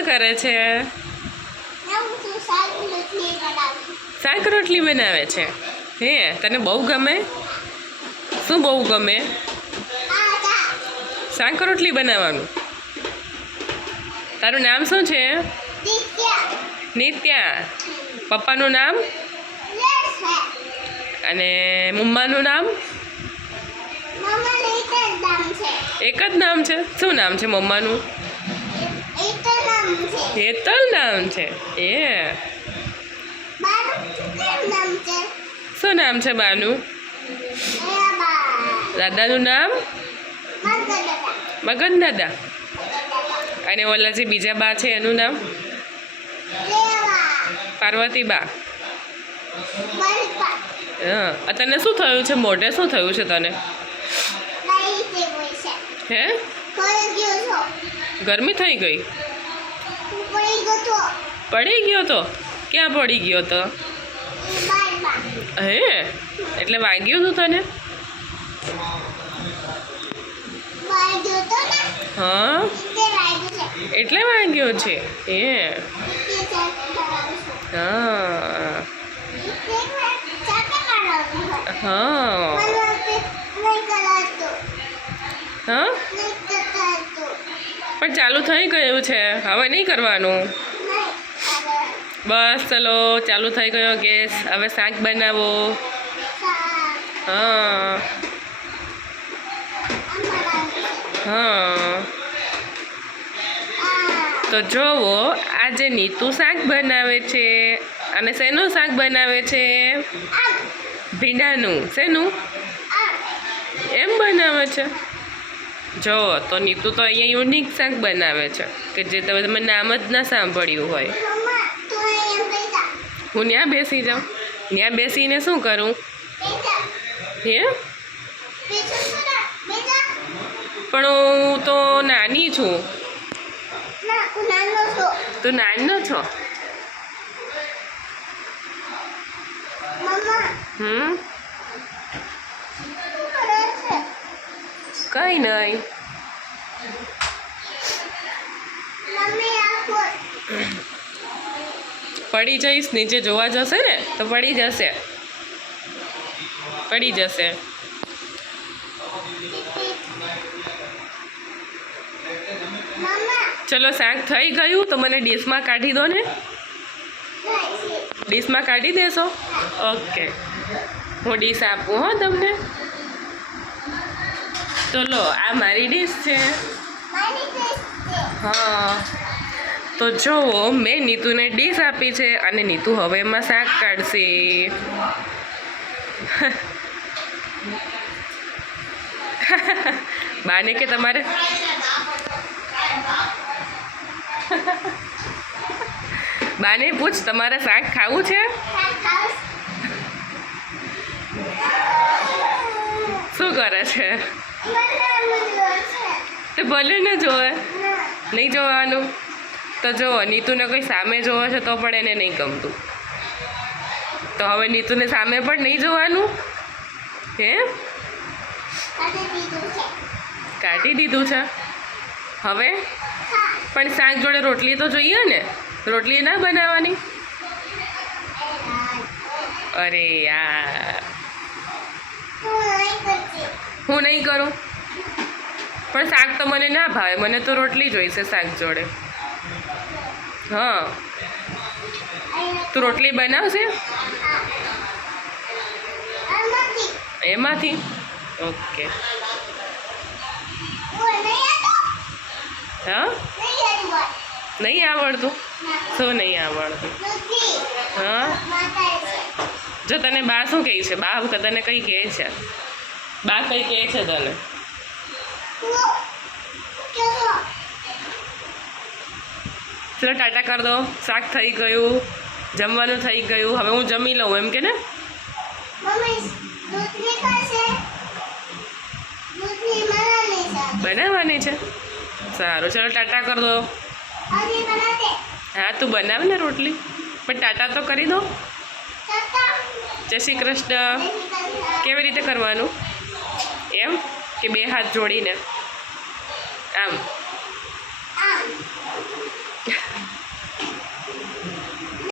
શું કરે છે? શાક રોટલી બનાવે છે. હે, તને બહુ ગમે? શું બહુ ગમે? શાક રોટલી બનાવવાનું. તારું નામ શું છે? નિત્યા. પપ્પાનું નામ? અને મમ્માનું નામ? એક જ નામ છે. શું નામ છે મમ્માનું? હેતલ નામ છે. એ શું નામ છે બાનું? દાદાનું નામ? મગન દાદા. અને ઓલા જે બીજા બા છે એનું નામ? પાર્વતી બા. હા, તને શું થયું છે? મોઢે શું થયું છે તને? હે, ગરમી થઈ ગઈ? પડી ગયો તો? ક્યાં પડી ગયો તો? હે, એટલે વાગ્યું હતું તને? હા, એટલે વાગ્યો છે. એ હા હા હા, પણ ચાલુ થઈ ગયું છે. હવે નહીં કરવાનું. બસ ચલો, ચાલુ થઈ ગયો ગેસ. હવે શાક બનાવો. હા હા, તો જોવો આજે નીતુ શાક બનાવે છે. અને શેનું શાક બનાવે છે? ભીંડાનું. શેનું? એમ બનાવે છે. જો તો નીતુ તો અહીંયા યુનિક શાક બનાવે છે કે જે તમે નામ જ ના સાંભળ્યું હોય. હું ત્યાં બેસી જાઉં? ત્યાં બેસીને શું કરું? હે, પણ હું તો નાની છું. તું નાનો છો? કઈ નહીં. પડી જઈશ. નીચે જોવા જશે ને તો પડી જશે. પડી જશે. ચલો, શાક થઈ ગયું તો મને ડીશમાં કાઢી દો ને. ડીશમાં કાઢી દેશો? ઓકે, હું ડીશ આપું હો તમને. તો લો, આ મારી ડીશ છે. હા, તો જુઓ, મેં નીતુને ડીશ આપી છે અને નીતુ હવે એમાં શાક કાઢશે. બાને કે તમારે બાને પૂછ, તમારે શાક ખાવું છે? શું કરે છે? તો ભલે ને જોવે. નહીં જોવાનું. તો જો નીતુને કોઈ સામે જોવે છે તો પણ એને નહીં ગમતું. તો હવે નીતુને સામે પણ નહીં જોવાનું. હે, કાઢી દીધું છે. હવે પણ શાક જોડે રોટલી તો જોઈએ ને. રોટલી ના બનાવવાની? અરે યાર, હું નહીં કરું. પણ શાક તો મને ના ભાવે. મને તો રોટલી જોઈશે શાક જોડે. હા, તું રોટલી બનાવશે એમાંથી? ઓકે. હા, નહીં આવડતું? શું નહીં આવડતું? હા, જો તને બા શું કહે છે? બા તને કઈ કહે છે? બા કઈ કહે છે તને? ચલો, ટાટા કરી દો. શાક થઈ ગયું, જમવાનું થઈ ગયું. હવે હું જમી લઉં એમ કે ને? બનાવવાની છે. સારું, ચલો ટાટા કરી દો. હા, તું બનાવ ને રોટલી, પણ ટાટા તો કરી દો. જય શ્રી કૃષ્ણ. કેવી રીતે કરવાનું? એમ કે બે હાથ જોડીને આમ?